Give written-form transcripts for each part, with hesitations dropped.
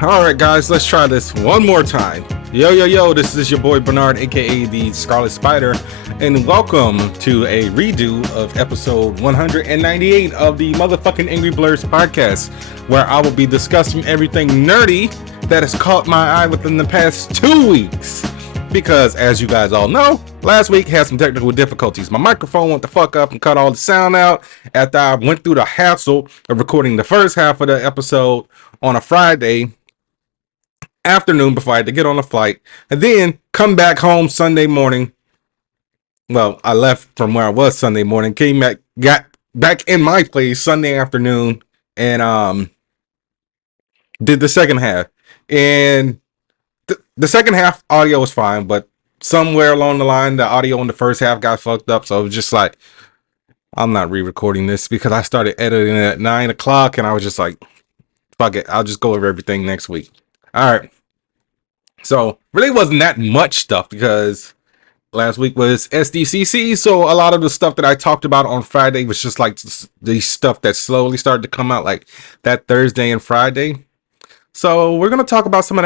All right, guys, let's try this one more time. Yo, this is your boy Bernard, aka the Scarlet Spider, and welcome to a redo of episode 198 of the motherfucking Angry Blerd podcast, where I will be discussing everything nerdy that has caught my eye within the past 2 weeks. Because, as you guys all know, last week had some technical difficulties. My microphone went the fuck up and cut all the sound out after I went through the hassle of recording the first half of the episode on a Friday afternoon before I had to get on a flight, and then come back home Sunday morning. Well, I left from where I was Sunday morning, came back, got back in my place Sunday afternoon, and did the second half. And the second half audio was fine, but somewhere along the line, the audio in the first half got fucked up. So it was just like, I'm not re-recording this because I started editing at 9 o'clock, and I was just like, fuck it, I'll just go over everything next week. All right. So really wasn't that much stuff because last week was SDCC. So a lot of the stuff that I talked about on Friday was just like the stuff that slowly started to come out like that Thursday and Friday. So we're going to talk about some of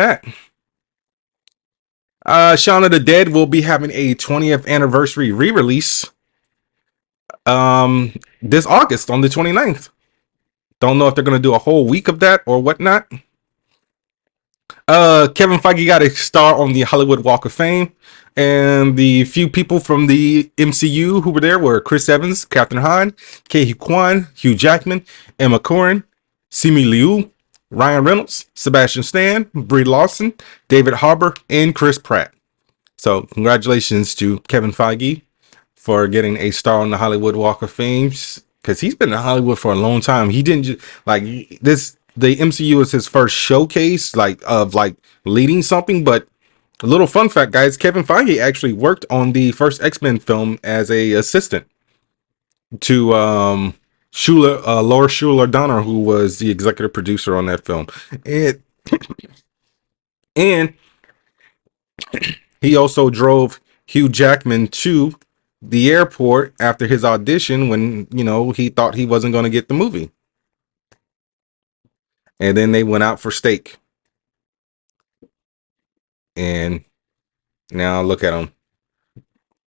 that. Shaun of the Dead will be having a 20th anniversary re-release this August on the 29th. Don't know if they're going to do a whole week of that or whatnot. Kevin Feige got a star on the Hollywood Walk of Fame, and the few people from the MCU who were there were Chris Evans, Captain Han, Ke Kwan, Hugh Jackman, Emma Corrin, Simu Liu, Ryan Reynolds, Sebastian Stan, Brie Larson, David Harbour, and Chris Pratt. So congratulations to Kevin Feige for getting a star on the Hollywood Walk of Fame, because he's been in Hollywood for a long time. He didn't just like this. The MCU is his first showcase, of leading something. But a little fun fact, guys: Kevin Feige actually worked on the first X-Men film as a assistant to Laura Schuler Donner, who was the executive producer on that film, and he also drove Hugh Jackman to the airport after his audition when he thought he wasn't going to get the movie. And then they went out for steak. And now look at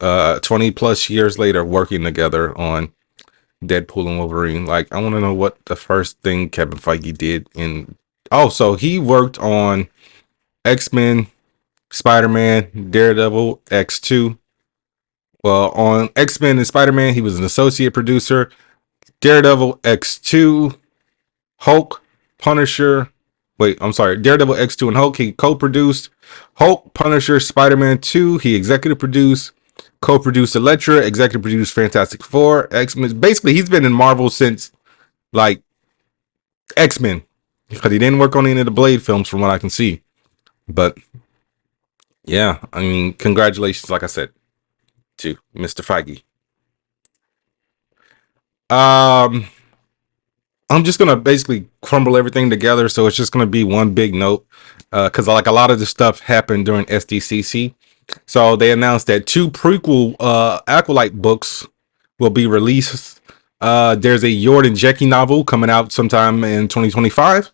them. 20 plus years later working together on Deadpool and Wolverine. Like, I want to know what the first thing Kevin Feige did in... Oh, so he worked on X-Men, Spider-Man, Daredevil, X2. Well, on X-Men and Spider-Man, he was an associate producer. Daredevil, X2, Hulk, Punisher. Wait, I'm sorry. Daredevil, X2, and Hulk, he co-produced. Hulk, Punisher, Spider-Man 2, he executive produced. Co-produced Elektra, executive produced Fantastic Four, X-Men. Basically, he's been in Marvel since, like, X-Men. Because he didn't work on any of the Blade films from what I can see. But, yeah, I mean, congratulations, like I said, to Mr. Feige. I'm just gonna basically crumble everything together, so it's just gonna be one big note, because like a lot of the stuff happened during SDCC. So they announced that 2 prequel Acolyte books will be released. There's a Lloyd and Jackie novel coming out sometime in 2025,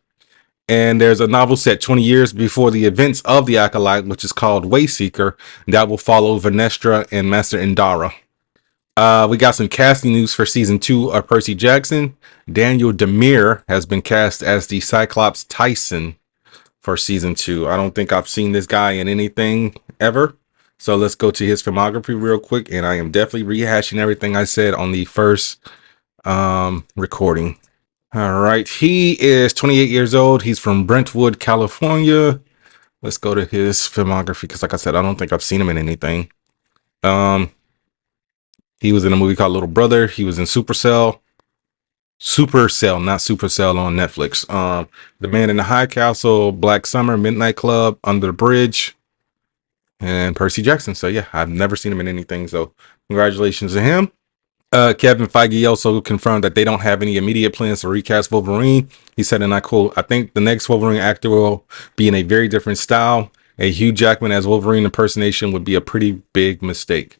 and there's a novel set 20 years before the events of the Acolyte, which is called Wayseeker, that will follow Vernestra and Master Indara. We got some casting news for season 2 of Percy Jackson. Daniel Demir has been cast as the Cyclops Tyson for season 2. I don't think I've seen this guy in anything ever. So let's go to his filmography real quick. And I am definitely rehashing everything I said on the first recording. All right. He is 28 years old. He's from Brentwood, California. Let's go to his filmography because, like I said, I don't think I've seen him in anything. He was in a movie called Little Brother. He was in Supercell, not Supercell on Netflix. The Man in the High Castle, Black Summer, Midnight Club, Under the Bridge, and Percy Jackson. So yeah, I've never seen him in anything. So congratulations to him. Kevin Feige also confirmed that they don't have any immediate plans to recast Wolverine. He said, and I quote, "I think the next Wolverine actor will be in a very different style. A Hugh Jackman as Wolverine impersonation would be a pretty big mistake."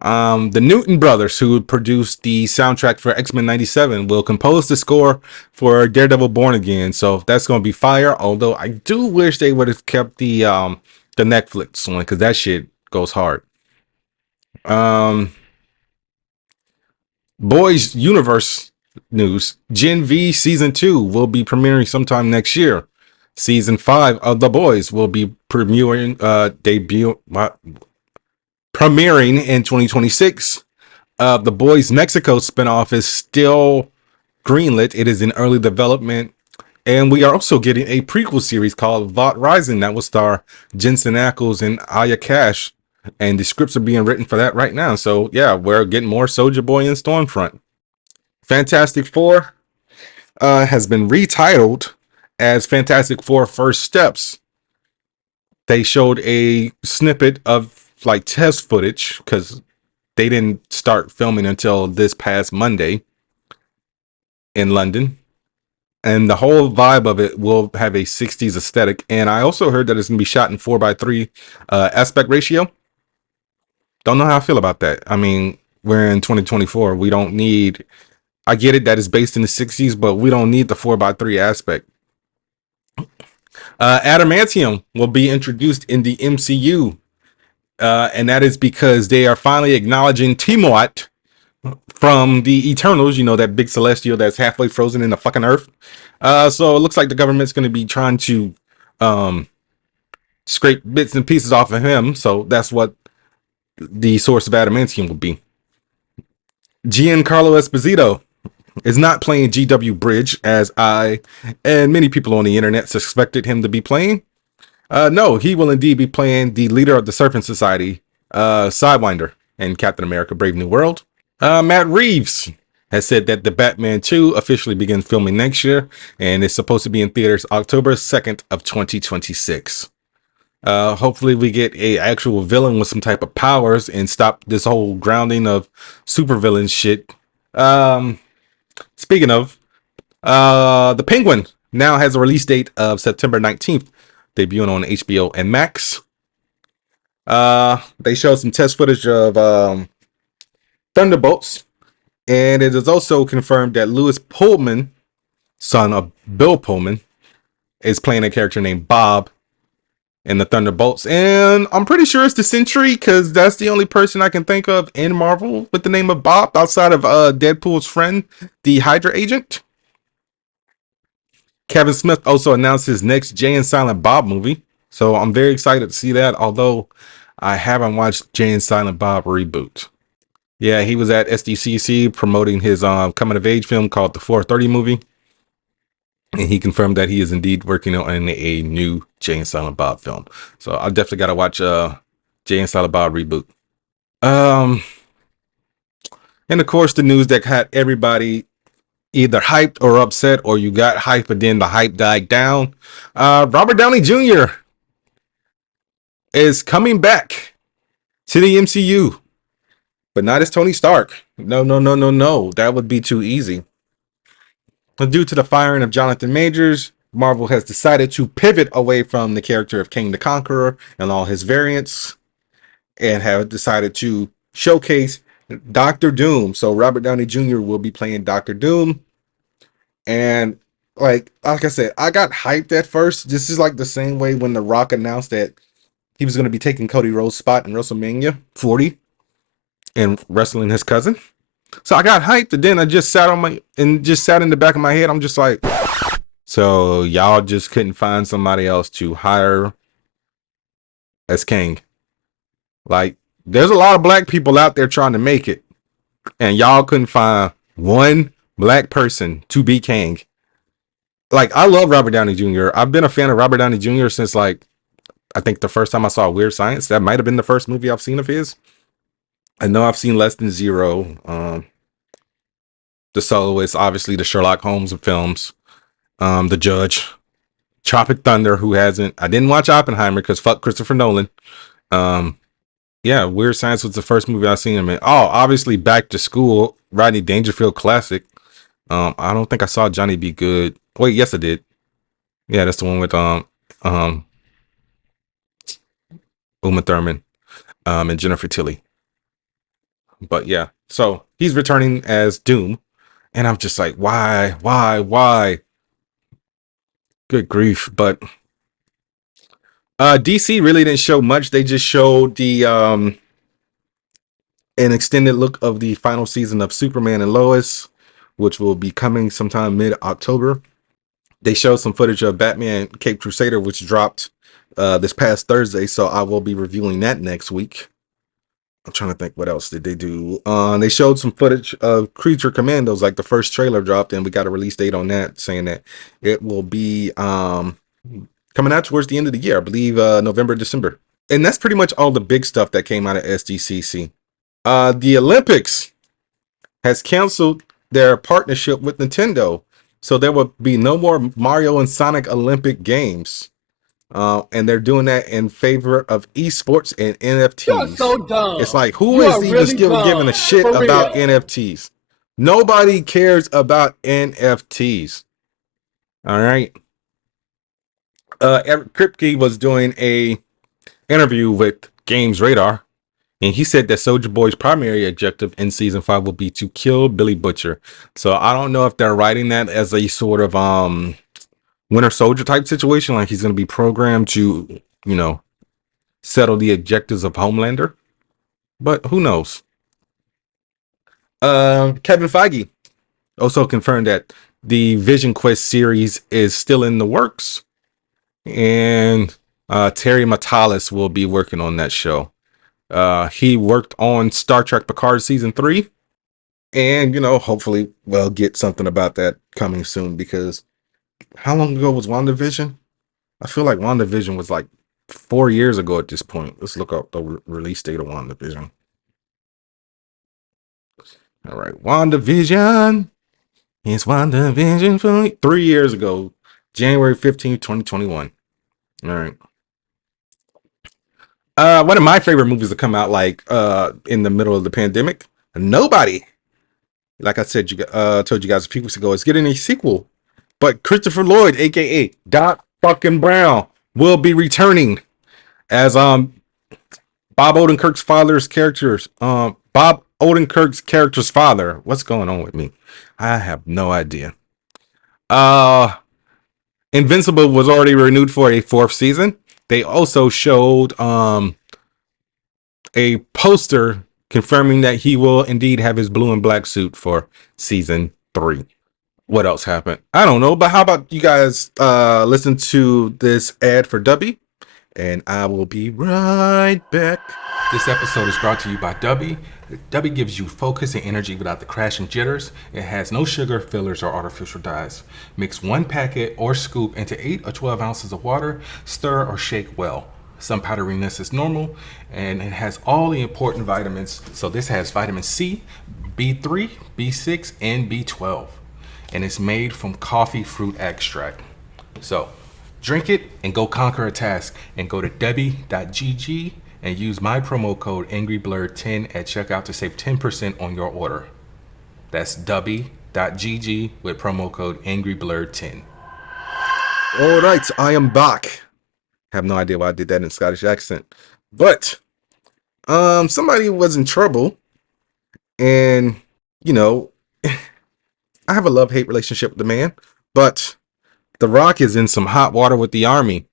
The Newton brothers, who produced the soundtrack for X-Men '97, will compose the score for Daredevil Born Again. So that's gonna be fire. Although I do wish they would have kept the Netflix one, because that shit goes hard. Um, Boys Universe news: Gen V season 2 will be premiering sometime next year. Season 5 of The Boys will be premiering in 2026. The Boys Mexico spinoff is still greenlit. It is in early development. And we are also getting a prequel series called Vought Rising that will star Jensen Ackles and Aya Cash. And the scripts are being written for that right now. So, yeah, we're getting more Soulja Boy and Stormfront. Fantastic Four has been retitled as Fantastic Four First Steps. They showed a snippet of like test footage because they didn't start filming until this past Monday in London. And the whole vibe of it will have a 60s aesthetic. And I also heard that it's going to be shot in 4:3 aspect ratio. Don't know how I feel about that. I mean, we're in 2024. We don't need, I get it that it's based in the 60s, but we don't need the 4:3 aspect. Adamantium will be introduced in the MCU. And that is because they are finally acknowledging Tiamat from the Eternals, you know, that big celestial that's halfway frozen in the fucking earth. So it looks like the government's going to be trying to scrape bits and pieces off of him. So that's what the source of adamantium will be. Giancarlo Esposito is not playing GW Bridge as I and many people on the internet suspected him to be playing. No, he will indeed be playing the leader of the Serpent Society, Sidewinder, in Captain America: Brave New World. Matt Reeves has said that the Batman 2 officially begins filming next year and is supposed to be in theaters October 2nd of 2026. Hopefully we get a actual villain with some type of powers and stop this whole grounding of supervillain shit. Speaking of, the Penguin now has a release date of September 19th, debuting on HBO and Max. They showed some test footage of Thunderbolts, and it is also confirmed that Lewis Pullman, son of Bill Pullman, is playing a character named Bob in the Thunderbolts. And I'm pretty sure it's the Sentry, because that's the only person I can think of in Marvel with the name of Bob outside of Deadpool's friend, the Hydra agent. Kevin Smith also announced his next Jay and Silent Bob movie, so I'm very excited to see that, although I haven't watched Jay and Silent Bob reboot. Yeah, he was at SDCC promoting his coming of age film called The 430 Movie. And he confirmed that he is indeed working on a new Jay and Silent Bob film. So I definitely got to watch Jay and Silent Bob reboot. And of course, the news that had everybody either hyped or upset, or you got hyped but then the hype died down. Robert Downey Jr. is coming back to the MCU, but not as Tony Stark. No, no, no, no, no. That would be too easy. Due to the firing of Johnathan Majors, Marvel has decided to pivot away from the character of Kang the Conqueror and all his variants, and have decided to showcase Doctor Doom. So Robert Downey Jr. will be playing Doctor Doom. And like I said, I got hyped at first. This is like the same way when The Rock announced that he was going to be taking Cody Rhodes' spot in WrestleMania 40 and wrestling his cousin. So I got hyped, and then I just sat in the back of my head. I'm just like, so y'all just couldn't find somebody else to hire as Kang. Like, there's a lot of black people out there trying to make it, and y'all couldn't find one black person to be Kang. Like, I love Robert Downey Jr. I've been a fan of Robert Downey Jr. since, like, I think the first time I saw Weird Science. That might have been the first movie I've seen of his. I know I've seen Less Than Zero, The Soloist, obviously the Sherlock Holmes of films, The Judge, Tropic Thunder. Who hasn't? I didn't watch Oppenheimer because fuck Christopher Nolan. Yeah, Weird Science was the first movie I seen him in. Oh, obviously Back to School, Rodney Dangerfield classic. I don't think I saw Johnny Be Good. Wait, yes I did. Yeah, that's the one with Uma Thurman and Jennifer Tilly. But yeah, so he's returning as Doom, and I'm just like, why? Good grief! But DC really didn't show much. They just showed the an extended look of the final season of Superman and Lois, which will be coming sometime mid-October. They showed some footage of Batman Cape Crusader, which dropped this past Thursday, so I will be reviewing that next week. I'm trying to think, what else did they do? They showed some footage of Creature Commandos, like the first trailer dropped, and we got a release date on that, saying that it will be coming out towards the end of the year, I believe November, December. And that's pretty much all the big stuff that came out of SDCC. The Olympics has canceled their partnership with Nintendo, so there will be no more Mario and Sonic Olympic games. And they're doing that in favor of esports and NFTs. You're so dumb. It's like, who You is are even really still dumb. giving a shit For about real. NFTs? Nobody cares about NFTs. All right. Eric Kripke was doing a interview with Games Radar, and he said that Soulja Boy's primary objective in season 5 will be to kill Billy Butcher. So I don't know if they're writing that as a sort of Winter Soldier type situation, like he's going to be programmed to, settle the objectives of Homelander. But who knows? Kevin Feige also confirmed that the Vision Quest series is still in the works, and Terry Matalas will be working on that show. He worked on Star Trek Picard season 3, and hopefully we'll get something about that coming soon, because how long ago was WandaVision? I feel like WandaVision was like 4 years ago at this point. Let's look up the release date of WandaVision. All right, WandaVision. It's WandaVision for 3 years ago, January 15th, 2021. All right. One of my favorite movies to come out in the middle of the pandemic. Nobody. Like I said, told you guys a few weeks ago, is getting a sequel. But Christopher Lloyd, aka Doc fucking Brown, will be returning as Bob Odenkirk's father's characters. Bob Odenkirk's character's father. What's going on with me? I have no idea. Invincible was already renewed for a 4th season. They also showed a poster confirming that he will indeed have his blue and black suit for season 3. What else happened? I don't know, but how about you guys listen to this ad for Dubby, and I will be right back. This episode is brought to you by Dubby. Dubby gives you focus and energy without the crash and jitters. It has no sugar, fillers, or artificial dyes. Mix 1 packet or scoop into 8 or 12 ounces of water. Stir or shake well. Some powderiness is normal, and it has all the important vitamins. So this has vitamin C, B3, B6, and B12. And it's made from coffee fruit extract. So drink it and go conquer a task, and go to debbie.gg and use my promo code angryblerd10 at checkout to save 10% on your order. That's debbie.gg with promo code angryblerd10. All right, I am back. Have no idea why I did that in Scottish accent, but somebody was in trouble, and I have a love-hate relationship with the man, but The Rock is in some hot water with the Army.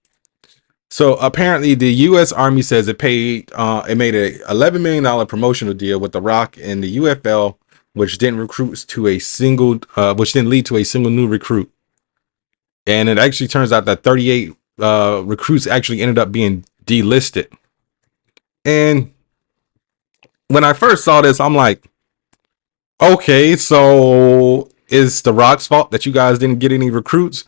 So apparently the U.S. Army says it made a $11 million promotional deal with The Rock and the UFL, which didn't lead to a single new recruit. And it actually turns out that 38 recruits actually ended up being delisted. And when I first saw this, I'm like, okay, so is The Rock's fault that you guys didn't get any recruits?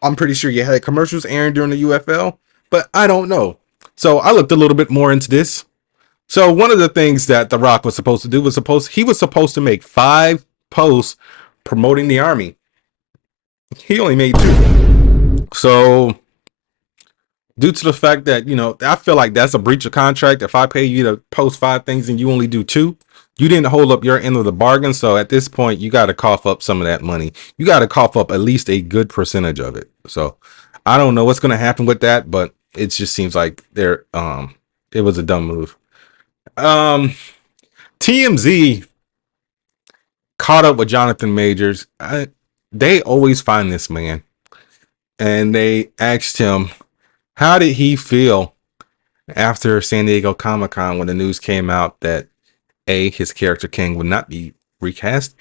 I'm pretty sure you had commercials airing during the UFL, but I don't know. So I looked a little bit more into this. So one of the things that The Rock was supposed to do was he was supposed to make 5 posts promoting the Army. He only made 2. So due to the fact that, I feel like that's a breach of contract. If I pay you to post 5 things and you only do 2, you didn't hold up your end of the bargain. So at this point, you got to cough up some of that money. You got to cough up at least a good percentage of it. So I don't know what's going to happen with that, but it just seems like it was a dumb move. TMZ caught up with Johnathan Majors. They always find this man, and they asked him, how did he feel after San Diego Comic-Con when the news came out that A, his character Kang would not be recast,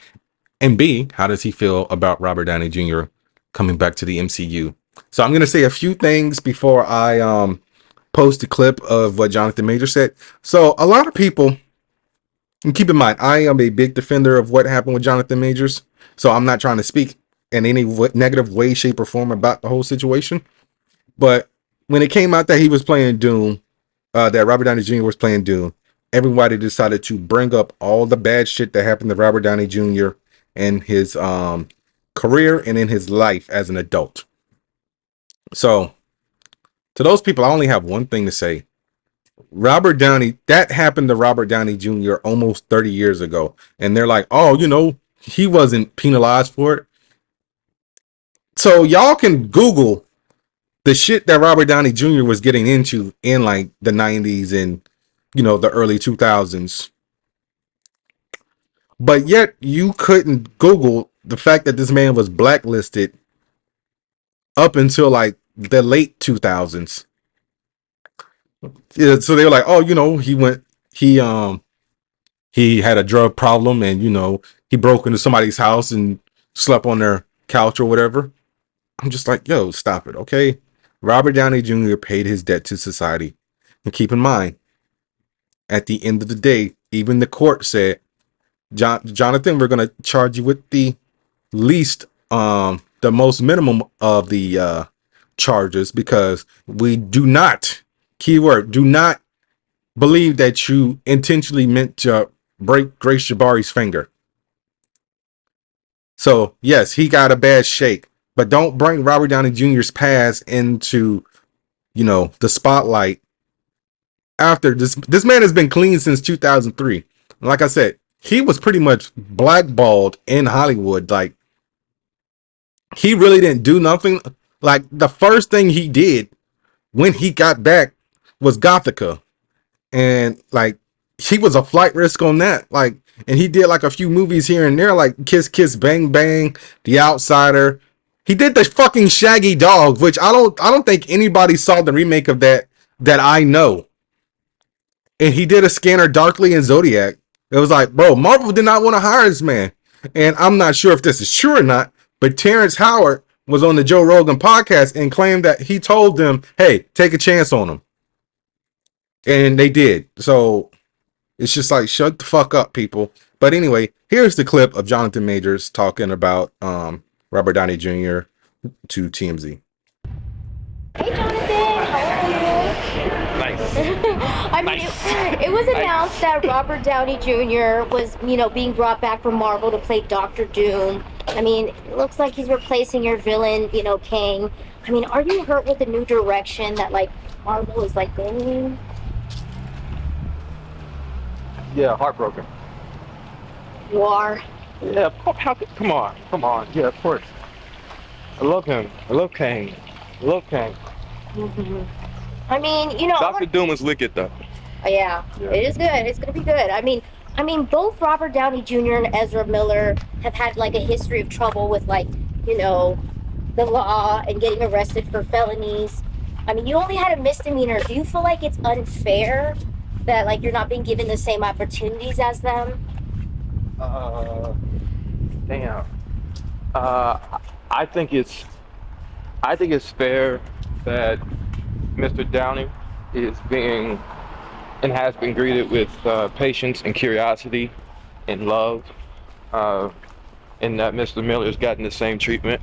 and B, how does he feel about Robert Downey Jr. coming back to the MCU? So I'm going to say a few things before I post a clip of what Johnathan Majors said. So a lot of people, and keep in mind, I am a big defender of what happened with Johnathan Majors, so I'm not trying to speak in any negative way, shape, or form about the whole situation. But when it came out that he was playing Doom, that Robert Downey Jr. was playing Doom, everybody decided to bring up all the bad shit that happened to Robert Downey Jr. in his career and in his life as an adult. So to those people, I only have one thing to say. Robert Downey, that happened to Robert Downey Jr. almost 30 years ago. And they're like, oh, he wasn't penalized for it. So y'all can Google the shit that Robert Downey Jr. was getting into in like the 90s and, the early 2000s. But yet you couldn't Google the fact that this man was blacklisted up until like the late 2000s. Yeah, so they were like, oh, he had a drug problem and, he broke into somebody's house and slept on their couch or whatever. I'm just like, yo, stop it, okay? Robert Downey Jr. paid his debt to society. And keep in mind, at the end of the day, even the court said, Johnathan, we're going to charge you with the most minimum of the charges because we do not, keyword, do not believe that you intentionally meant to break Grace Jabari's finger. So, yes, he got a bad shake, but don't bring Robert Downey Jr.'s past into, the spotlight. After this man has been clean since 2003. Like I said, he was pretty much blackballed in Hollywood. Like, he really didn't do nothing. Like, the first thing he did when he got back was Gothica. And, like, he was a flight risk on that. Like, and he did, like, a few movies here and there, like Kiss Kiss Bang Bang, The Outsider. He did the fucking Shaggy Dog, which I don't think anybody saw the remake of that I know. And he did a Scanner Darkly and Zodiac. It was like, bro, Marvel did not want to hire this man. And I'm not sure if this is true or not, but Terrence Howard was on the Joe Rogan podcast and claimed that he told them, hey, take a chance on him. And they did. So it's just like, shut the fuck up, people. But anyway, here's the clip of Johnathan Majors talking about Robert Downey Jr. to TMZ. Hey, Johnathan, how are you? Nice. I mean, it was announced that Robert Downey Jr. was, being brought back from Marvel to play Doctor Doom. I mean, it looks like he's replacing your villain, Kang. I mean, are you hurt with the new direction that, like, Marvel is, like, going? Yeah, heartbroken. You are? Yeah, come on. Yeah, of course. I love him. I love Kang. Mm-hmm. I mean, Doctor Doom is wicked, though. Yeah, it is good. It's gonna be good. I mean, both Robert Downey Jr. and Ezra Miller have had like a history of trouble with like, the law and getting arrested for felonies. I mean, you only had a misdemeanor. Do you feel like it's unfair that like you're not being given the same opportunities as them? Damn. I think it's fair that Mr. Downey is being and has been greeted with patience and curiosity and love, and that Mr. Miller's gotten the same treatment,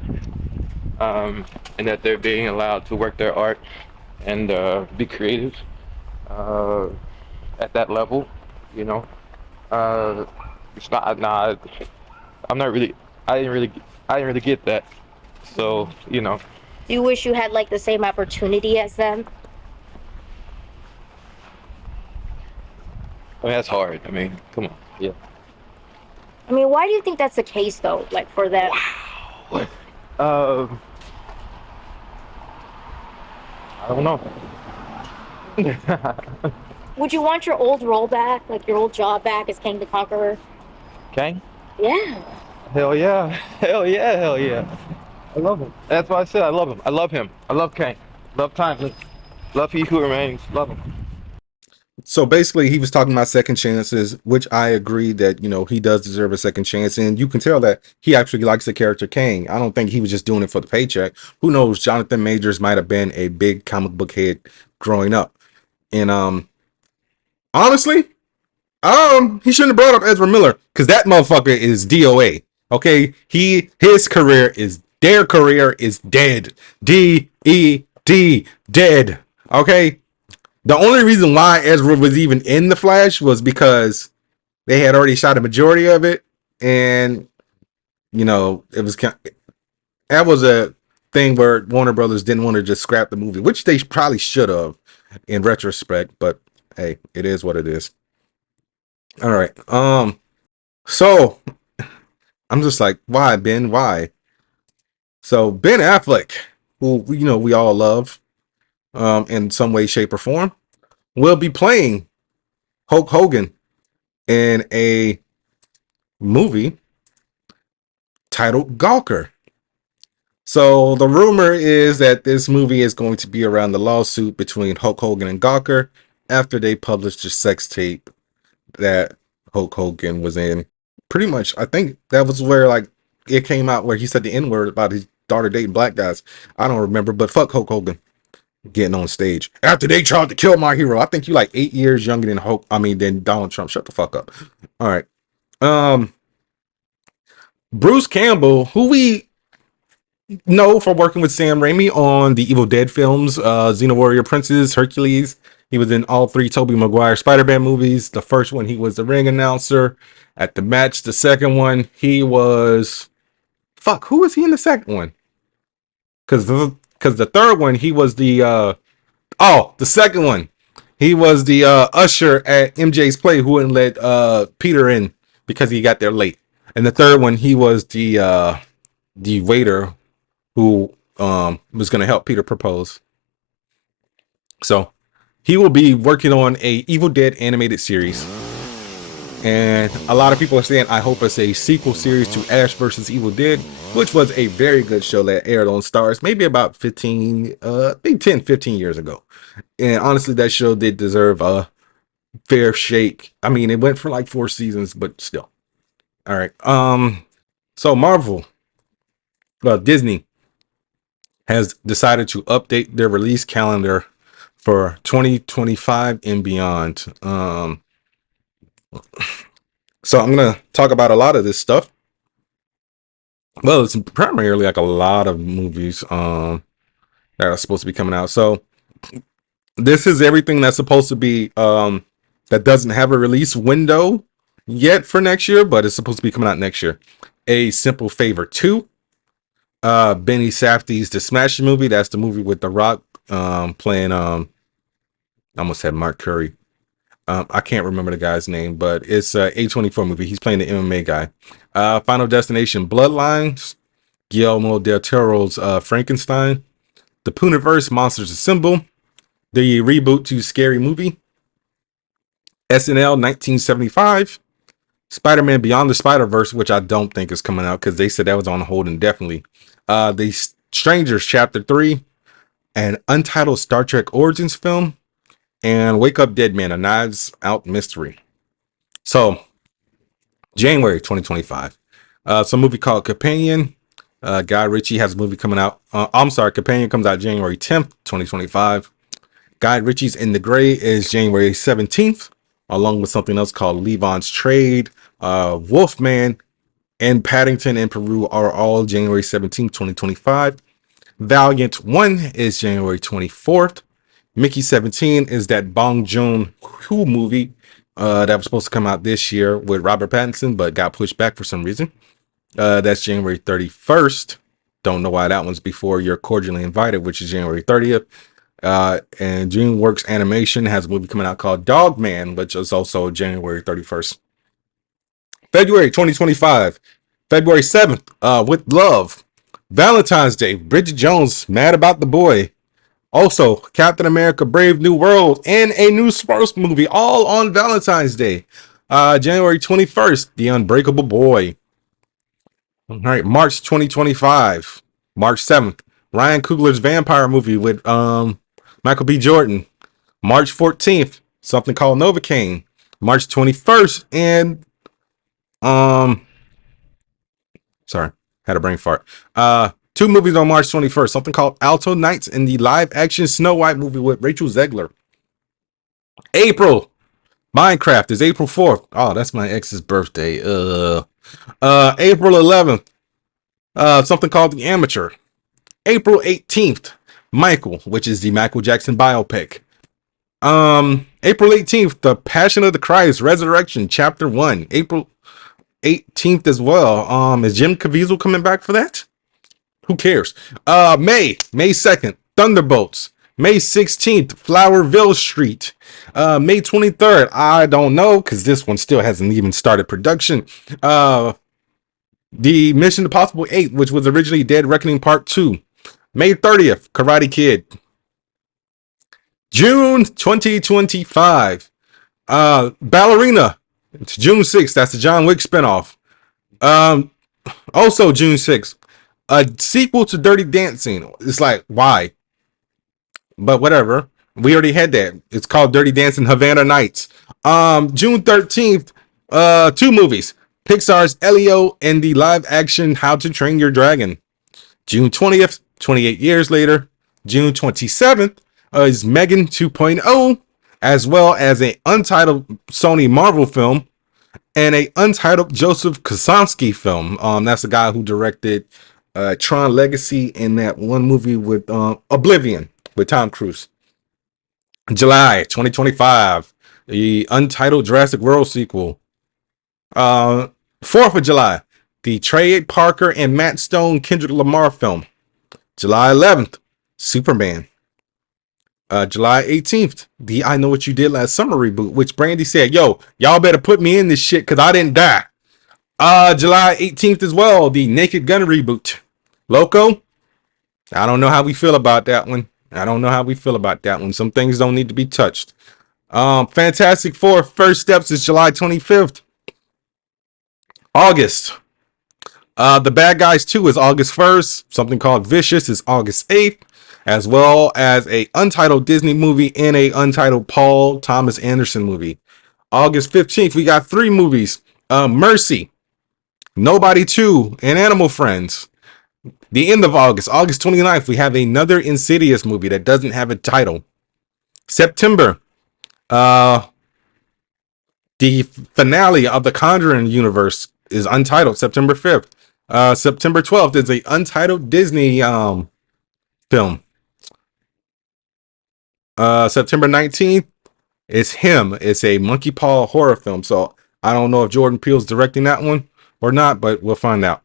and that they're being allowed to work their art and be creative at that level. It's not. Nah, I'm not really. I didn't really get that. So Do you wish you had like the same opportunity as them? I mean, that's hard. I mean, come on. Yeah. I mean, why do you think that's the case though? Like for them? Wow. I don't know. Would you want your old role back, like your old job back as King the Conqueror? Kang? Yeah. Hell yeah. Hell yeah, hell yeah. I love him. That's why I said I love him. I love him. I love Kang. Love Timeless. Love He Who Remains. Love him. So basically, he was talking about second chances, which I agree that, you know, he does deserve a second chance. And you can tell that he actually likes the character Kang. I don't think he was just doing it for the paycheck. Who knows? Johnathan Majors might have been a big comic book head growing up. And honestly, he shouldn't have brought up Ezra Miller, because that motherfucker is DOA. Okay, their career is dead. DED, dead. Okay, the only reason why Ezra was even in the Flash was because they had already shot a majority of it, and you know that was a thing where Warner Brothers didn't want to just scrap the movie, which they probably should have in retrospect. But hey, it is what it is. All right. So I'm just like, why, Ben? Why? So Ben Affleck, who we all love, in some way, shape, or form, will be playing Hulk Hogan in a movie titled Gawker. So the rumor is that this movie is going to be around the lawsuit between Hulk Hogan and Gawker after they published the sex tape that Hulk Hogan was in. Pretty much, I think that was where like it came out where he said the N-word about his daughter dating black guys. I don't remember, but fuck Hulk Hogan getting on stage after they tried to kill my hero. I think you like 8 years younger than Donald Trump. Shut the fuck up. All right. Bruce Campbell, who we know for working with Sam Raimi on the Evil Dead films, Xena Warrior Princess, Hercules. He was in all 3 Tobey Maguire Spider-Man movies. The first one, he was the ring announcer at the match. The second one, he was... Fuck, who was he in the second one? Because the third one, he was the... the second one. He was the usher at MJ's play who wouldn't let Peter in because he got there late. And the third one, he was the waiter who was going to help Peter propose. So he will be working on a Evil Dead animated series. And a lot of people are saying, I hope it's a sequel series to Ash vs. Evil Dead, which was a very good show that aired on Starz maybe about 10, 15 years ago. And honestly, that show did deserve a fair shake. I mean, it went for like 4 seasons, but still. All right. So Marvel, Disney has decided to update their release calendar for 2025 and beyond. So I'm going to talk about a lot of this stuff. Well, it's primarily like a lot of movies that are supposed to be coming out. So this is everything that's supposed to be that doesn't have a release window yet for next year, but it's supposed to be coming out next year. A Simple Favor 2. Benny Safdie's The Smash movie. That's the movie with The Rock playing I almost had Mark Curry. I can't remember the guy's name, but it's a A24 movie. He's playing the MMA guy. Final Destination Bloodlines. Guillermo del Toro's Frankenstein. The Pooniverse Monsters Assemble. The reboot to Scary Movie. SNL 1975. Spider-Man Beyond the Spider-Verse, which I don't think is coming out because they said that was on hold indefinitely. The Strangers Chapter 3. An Untitled Star Trek Origins film. And Wake Up Dead Man, a Knives Out mystery. So, January 2025. Some movie called Companion. Guy Ritchie has a movie coming out. Companion comes out January 10th, 2025. Guy Ritchie's In the Gray is January 17th, along with something else called Levon's Trade. Wolfman and Paddington in Peru are all January 17th, 2025. Valiant 1 is January 24th. Mickey 17 is that Bong Joon-ho movie that was supposed to come out this year with Robert Pattinson, but got pushed back for some reason. That's January 31st. Don't know why that one's before You're Cordially Invited, which is January 30th. And DreamWorks Animation has a movie coming out called Dog Man, which is also January 31st. February 2025. February 7th, With Love. Valentine's Day. Bridget Jones, Mad About the Boy. Also, Captain America: Brave New World and a new sports movie, all on Valentine's Day. January 21st, The Unbreakable Boy. All right, March 2025, March 7th, Ryan Coogler's vampire movie with Michael B. Jordan. March 14th, something called Novocaine. March 21st, and sorry, had a brain fart. Two movies on March 21st, something called Alto Nights and the live action Snow White movie with Rachel Zegler. April, Minecraft is April 4th. Oh, that's my ex's birthday. April 11th, something called The Amateur. April 18th, Michael, which is the Michael Jackson biopic. April 18th, The Passion of the Christ, Resurrection, Chapter 1. April 18th as well. Is Jim Caviezel coming back for that? Who cares? May 2nd, Thunderbolts. May 16th, Flowerville Street. May 23rd, I don't know, because this one still hasn't even started production. The Mission Impossible 8, which was originally Dead Reckoning Part 2. May 30th, Karate Kid. June 2025, Ballerina. It's June 6th. That's the John Wick spinoff. Also June 6th, a sequel to Dirty Dancing. It's like, why? But whatever. We already had that. It's called Dirty Dancing Havana Nights. June 13th, two movies. Pixar's Elio and the live action How to Train Your Dragon. June 20th, 28 years later. June 27th is Megan 2.0, as well as an untitled Sony Marvel film and a untitled Joseph Kosinski film. That's the guy who directed Tron Legacy and that one movie with Oblivion with Tom Cruise. July 2025, the untitled Jurassic World sequel. 4th of July, the Trey Parker and Matt Stone Kendrick Lamar film. July 11th, Superman. July 18th, the I Know What You Did Last Summer reboot, which Brandy said, yo, y'all better put me in this shit because I didn't die. July 18th as well, the Naked Gun reboot. Loco, I don't know how we feel about that one. Some things don't need to be touched. Fantastic Four First Steps is July 25th. August. The Bad Guys 2 is August 1st. Something called Vicious is August 8th. As well as a untitled Disney movie and a untitled Paul Thomas Anderson movie. August 15th, we got three movies. Mercy, Nobody 2, and Animal Friends. The end of August, August 29th, we have another Insidious movie that doesn't have a title. September, the finale of the Conjuring universe is untitled, September 5th. September 12th is a untitled Disney film. September 19th is Him. It's a monkey paw horror film. So I don't know if Jordan Peele's directing that one or not, but we'll find out.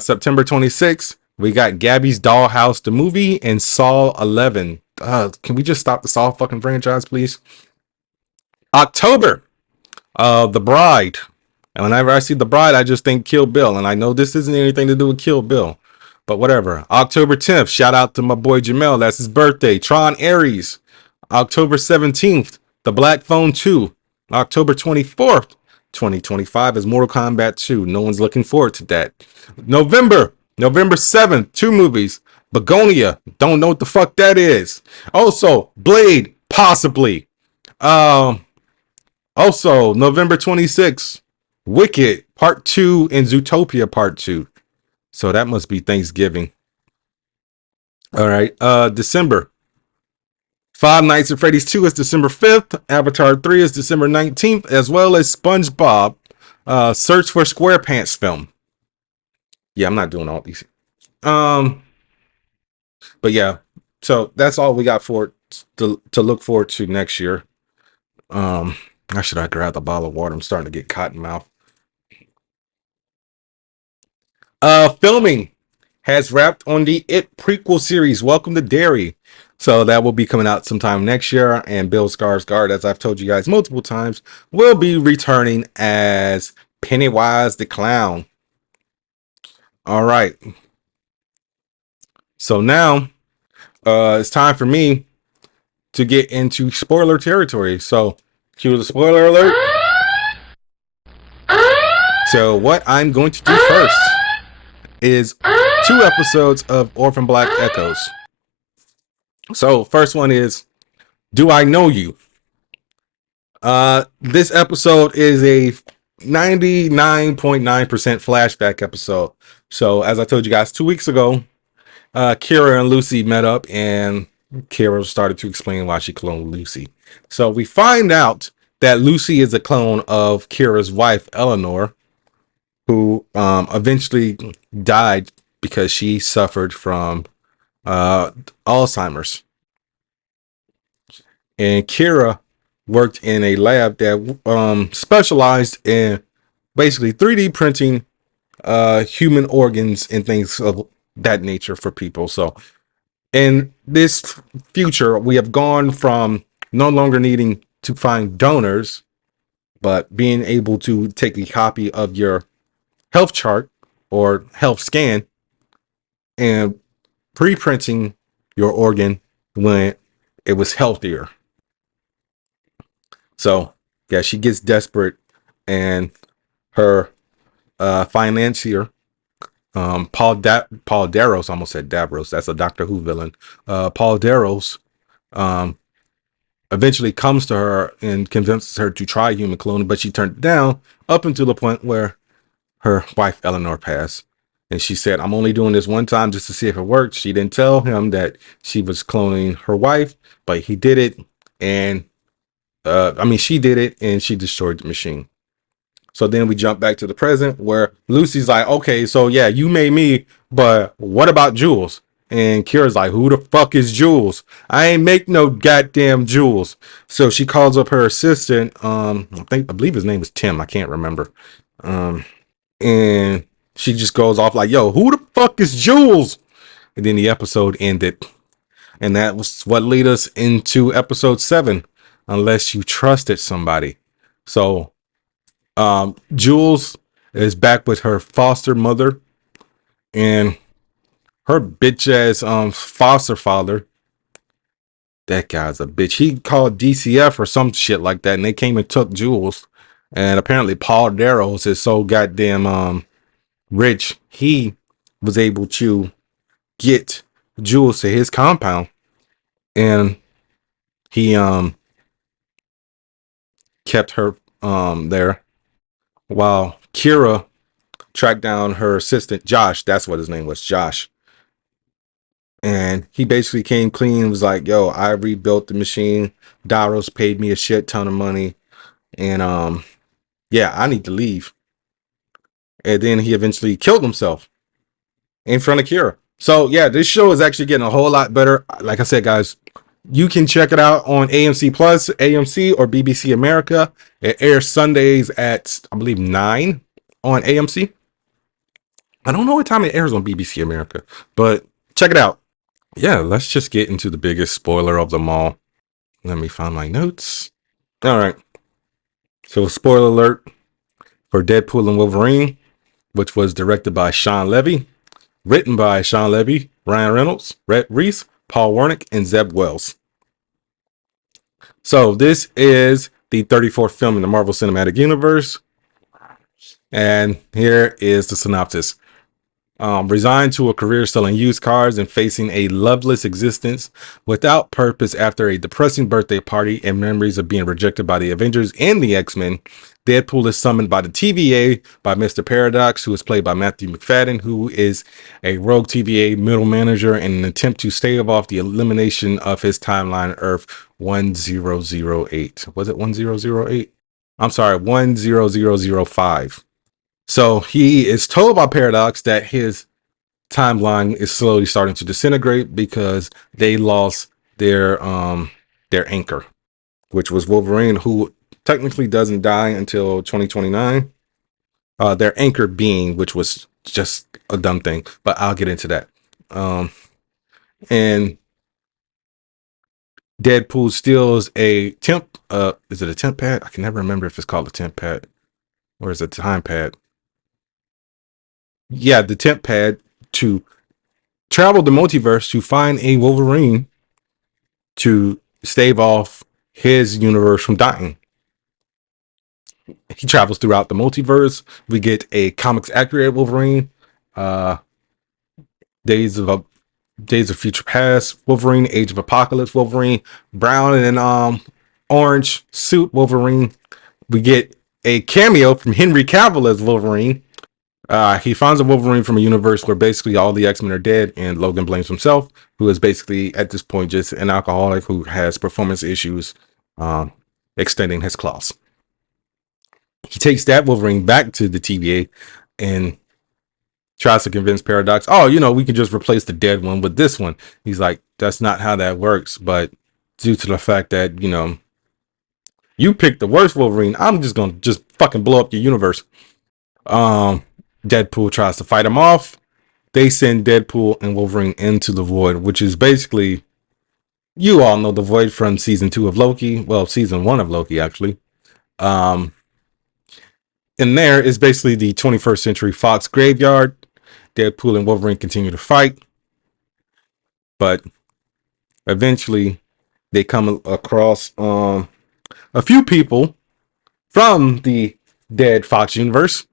September 26th, we got Gabby's Dollhouse, the movie, and Saw 11. Can we just stop the Saw fucking franchise, please? October, The Bride. And whenever I see The Bride, I just think Kill Bill. And I know this isn't anything to do with Kill Bill, but whatever. October 10th, shout out to my boy Jamel. That's his birthday. Tron Ares. October 17th, The Black Phone 2. October 24th, 2025 is Mortal Kombat 2. No one's looking forward to that. November 7th, two movies. Begonia, don't know what the fuck that is. Also, Blade, possibly. Also, November 26th, Wicked Part 2 and Zootopia Part 2. So that must be Thanksgiving. All right, December. Five Nights at Freddy's 2 is December 5th. Avatar 3 is December 19th, as well as SpongeBob Search for SquarePants film. Yeah, I'm not doing all these. But yeah, so that's all we got for to look forward to next year. I should have grabbed a bottle of water. I'm starting to get cotton mouth. Filming has wrapped on the It prequel series, Welcome to Derry. So that will be coming out sometime next year. And Bill Skarsgård, as I've told you guys multiple times, will be returning as Pennywise the Clown. All right. So now it's time for me to get into spoiler territory. So, cue the spoiler alert. So, what I'm going to do first is 2 episodes of Orphan Black Echoes. So, first one is, Do I Know You? This episode is a 99.9% flashback episode. So, as I told you guys 2 weeks ago, Kira and Lucy met up, and Kira started to explain why she cloned Lucy. So we find out that Lucy is a clone of Kira's wife, Eleanor, who eventually died because she suffered from Alzheimer's. And Kira worked in a lab that specialized in basically 3D printing human organs and things of that nature for people. So in this future, we have gone from no longer needing to find donors, but being able to take a copy of your health chart or health scan and pre-printing your organ when it was healthier. So, yeah, she gets desperate, and her financier, Paul Darrows, almost said Davros, that's a Doctor Who villain. Paul Darrows eventually comes to her and convinces her to try human cloning, but she turned it down up until the point where her wife Eleanor passed. And she said, I'm only doing this one time just to see if it works. She didn't tell him that she was cloning her wife, but he did it. And she did it, and she destroyed the machine. So then we jump back to the present where Lucy's like, okay, so yeah, you made me, but what about Jules? And Kira's like, who the fuck is Jules? I ain't make no goddamn Jules. So she calls up her assistant. I believe his name is Tim. I can't remember. And she just goes off like, yo, who the fuck is Jules? And then the episode ended. And that was what led us into episode 7, Unless You Trusted Somebody. So Jules is back with her foster mother and her bitch ass foster father. That guy's a bitch. He called DCF or some shit like that, and they came and took Jules. And apparently Paul Darrows is so goddamn rich, he was able to get Jules to his compound, and he kept her there while Kira tracked down her assistant Josh. That's what his name was, Josh. And he basically came clean and was like, yo, I rebuilt the machine. Daros paid me a shit ton of money. And yeah, I need to leave. And then he eventually killed himself in front of Kira. So yeah, this show is actually getting a whole lot better. Like I said, guys, you can check it out on AMC Plus, AMC, or BBC America. It airs Sundays at, I believe, 9 on AMC. I don't know what time it airs on BBC America, but check it out. Yeah, let's just get into the biggest spoiler of them all. Let me find my notes. All right. So, spoiler alert for Deadpool and Wolverine, which was directed by Sean Levy, written by Sean Levy, Ryan Reynolds, Rhett Reese, Paul Wernick, and Zeb Wells. So, this is the 34th film in the Marvel Cinematic Universe. And here is the synopsis. Resigned to a career selling used cars and facing a loveless existence without purpose after a depressing birthday party and memories of being rejected by the Avengers and the X-Men, Deadpool is summoned by the TVA by Mr. Paradox, who is played by Matthew McFadden, who is a rogue TVA middle manager in an attempt to stave off the elimination of his timeline, Earth 1008. Was it 1008? I'm sorry, 10005. So he is told by Paradox that his timeline is slowly starting to disintegrate because they lost their anchor, which was Wolverine, who technically doesn't die until 2029. Their anchor being, which was just a dumb thing, but I'll get into that. And Deadpool steals a temp. Is it a temp pad? I can never remember if it's called a temp pad or is it a time pad. Yeah, the temp pad to traveled the multiverse to find a Wolverine to stave off his universe from dying. He travels throughout the multiverse. We get a comics accurate Wolverine, uh, Days of Future Past Wolverine, Age of Apocalypse Wolverine, brown and orange suit Wolverine. We get a cameo from Henry Cavill as Wolverine. He finds a Wolverine from a universe where basically all the X-Men are dead, and Logan blames himself, who is basically at this point just an alcoholic who has performance issues, extending his claws. He takes that Wolverine back to the TVA and tries to convince Paradox, oh, we can just replace the dead one with this one. He's like, that's not how that works. But due to the fact that, you picked the worst Wolverine, I'm just going to just fucking blow up your universe. Deadpool tries to fight him off. They send Deadpool and Wolverine into the Void, which is basically, you all know the Void from season 2 of Loki. Well, season 1 of Loki, actually. In there is basically the 21st Century Fox graveyard. Deadpool and Wolverine continue to fight, but eventually they come across a few people from the dead Fox universe: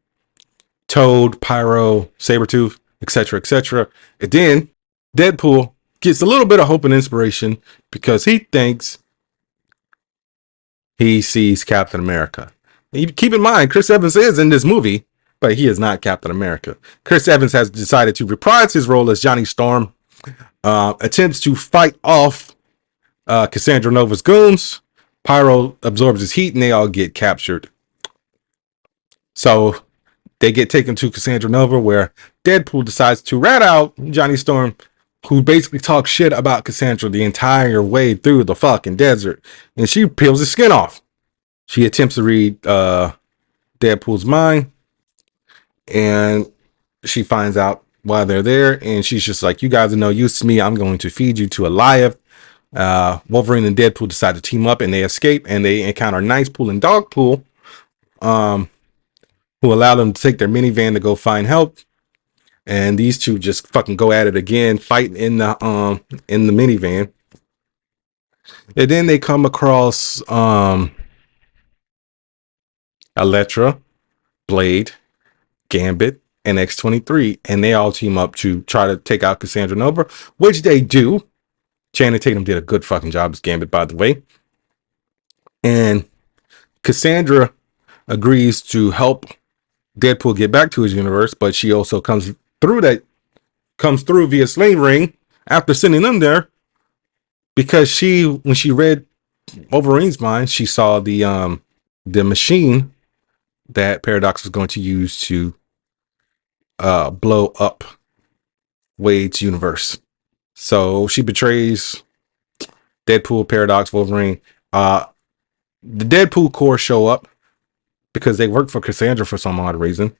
Toad, Pyro, Sabretooth, etc., etc. And then Deadpool gets a little bit of hope and inspiration because he thinks he sees Captain America. Keep in mind, Chris Evans is in this movie, but he is not Captain America. Chris Evans has decided to reprise his role as Johnny Storm, attempts to fight off Cassandra Nova's goons. Pyro absorbs his heat and they all get captured. So they get taken to Cassandra Nova, where Deadpool decides to rat out Johnny Storm, who basically talks shit about Cassandra the entire way through the fucking desert. And she peels his skin off. She attempts to read Deadpool's mind, and she finds out why they're there, and she's just like, you guys are no use to me. I'm going to feed you to Eliav. Wolverine and Deadpool decide to team up, and they escape, and they encounter Nicepool and Dogpool, who allow them to take their minivan to go find help. And these two just fucking go at it again, fighting in the minivan. And then they come across Elektra, Blade, Gambit, and X-23, and they all team up to try to take out Cassandra Nova, which they do. Channing Tatum did a good fucking job as Gambit, by the way. And Cassandra agrees to help Deadpool get back to his universe, but she also comes through via Sling Ring after sending them there, because when she read Wolverine's mind, she saw the machine that Paradox was going to use to blow up Wade's universe. So she betrays Deadpool, Paradox, Wolverine. The Deadpool Corps show up because they work for Cassandra for some odd reason,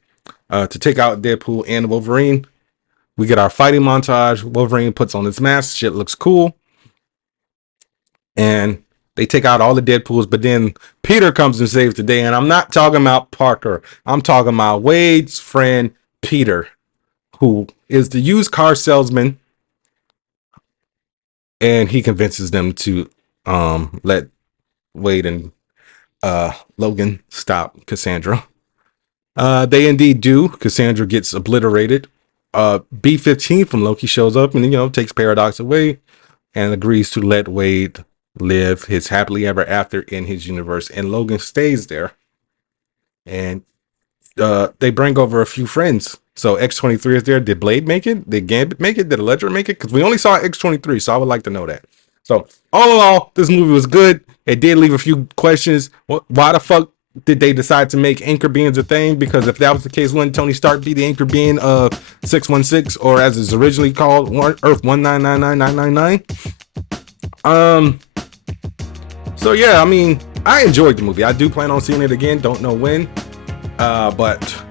to take out Deadpool and Wolverine. We get our fighting montage. Wolverine puts on his mask. Shit looks cool. And they take out all the Deadpools, but then Peter comes and saves the day. And I'm not talking about Parker. I'm talking about Wade's friend, Peter, who is the used car salesman. And he convinces them to let Wade and Logan stop Cassandra. They indeed do. Cassandra gets obliterated. B-15 from Loki shows up and, takes Paradox away and agrees to let Wade live his happily ever after in his universe. And Logan stays there. And they bring over a few friends. So X-23 is there. Did Blade make it? Did Gambit make it? Did Elektra make it? Because we only saw X-23, so I would like to know that. So all in all, this movie was good. It did leave a few questions. Why the fuck did they decide to make anchor beings a thing? Because if that was the case, wouldn't Tony Stark be the anchor being of 616, or as it's originally called, Earth 1999999? So yeah, I enjoyed the movie. I do plan on seeing it again. Don't know when. But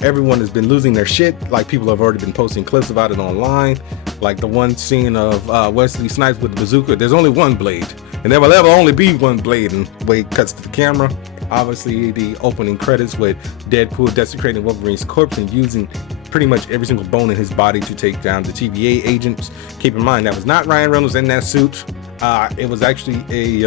everyone has been losing their shit. Like, people have already been posting clips about it online. Like the one scene of Wesley Snipes with the bazooka. There's only one blade, and there will ever only be one blade. And Wade cuts to the camera. Obviously, the opening credits with Deadpool desecrating Wolverine's corpse and using pretty much every single bone in his body to take down the TVA agents. Keep in mind, that was not Ryan Reynolds in that suit. It was actually a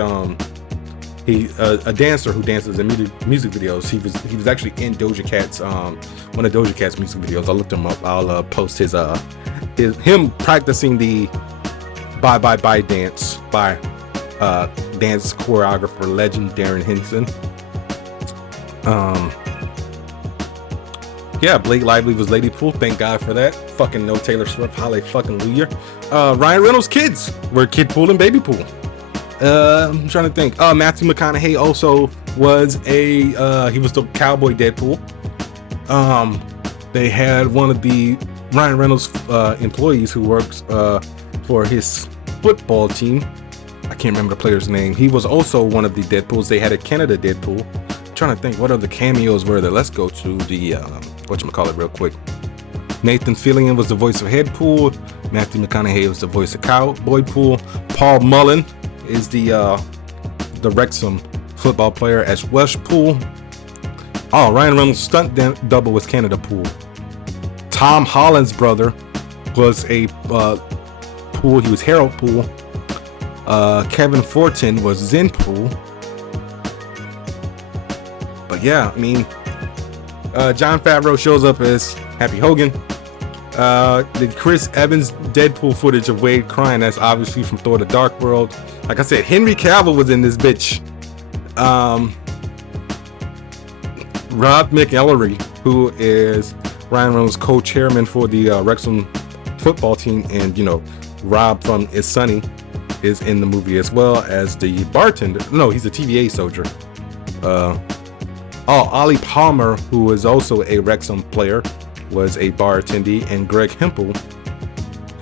dancer who dances in music videos. He was actually in Doja Cat's one of Doja Cat's music videos. I looked him up. I'll post him practicing the Bye Bye Bye dance by dance choreographer legend Darren Henson. Yeah, Blake Lively was Lady Pool. Thank God for that. Fucking no Taylor Swift. Hallelujah. Ryan Reynolds' kids were Kid Pool and Baby Pool. I'm trying to think. Matthew McConaughey also was he was the cowboy Deadpool. They had one of the Ryan Reynolds employees who works for his football team. I can't remember the player's name. He was also one of the Deadpools. They had a Canada Deadpool. I'm trying to think what other cameos were there. Let's go to the whatchamacallit real quick. Nathan Fillion was the voice of Headpool. Matthew McConaughey was the voice of Cowboy Pool. Paul Mullen is the Wrexham football player as Welsh Pool. Oh, Ryan Reynolds' stunt double was Canada Pool. Tom Holland's brother was a Pool. He was Harold Pool. Kevin Fortin was Zen Pool. But yeah, I mean, Jon Favreau shows up as Happy Hogan. The Chris Evans Deadpool footage of Wade crying, that's obviously from Thor: The Dark World. Like I said, Henry Cavill was in this bitch. Rob McEllery, who is Ryan Reynolds' co-chairman for the Wrexham football team, and Rob from It's Sunny is in the movie as well as the bartender. No, he's a TVA soldier. Ollie Palmer, who is also a Wrexham player, was a bar attendee, and Greg Hempel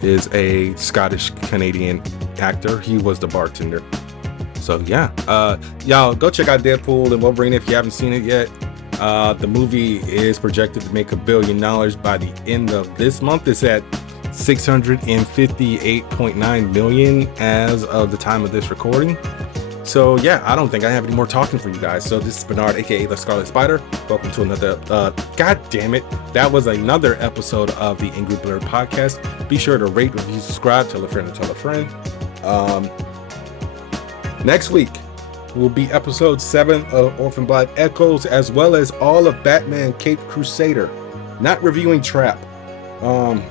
is a Scottish Canadian actor. He was the bartender. So yeah, y'all go check out Deadpool and Wolverine if you haven't seen it yet. The movie is projected to make $1 billion by the end of this month. It's at 658.9 million as of the time of this recording. So yeah, I don't think I have any more talking for you guys. So this is Bernard, aka the Scarlet Spider. Welcome to another god damn it, that was another episode of the Angry Blerd podcast. Be sure to rate, review, subscribe, tell a friend, and tell a friend. Next week will be episode 7 of Orphan Black Echoes, as well as all of Batman Caped Crusader. Not reviewing Trap, the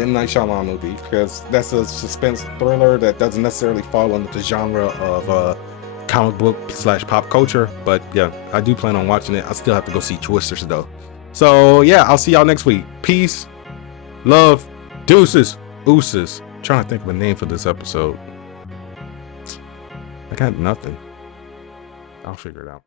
M. Night Shyamalan movie, because that's a suspense thriller that doesn't necessarily fall under the genre of comic book / pop culture. But yeah, I do plan on watching it. I still have to go see Twisters though. So yeah, I'll see y'all next week. Peace, love, deuces, ooses. I'm trying to think of a name for this episode. I got nothing. I'll figure it out.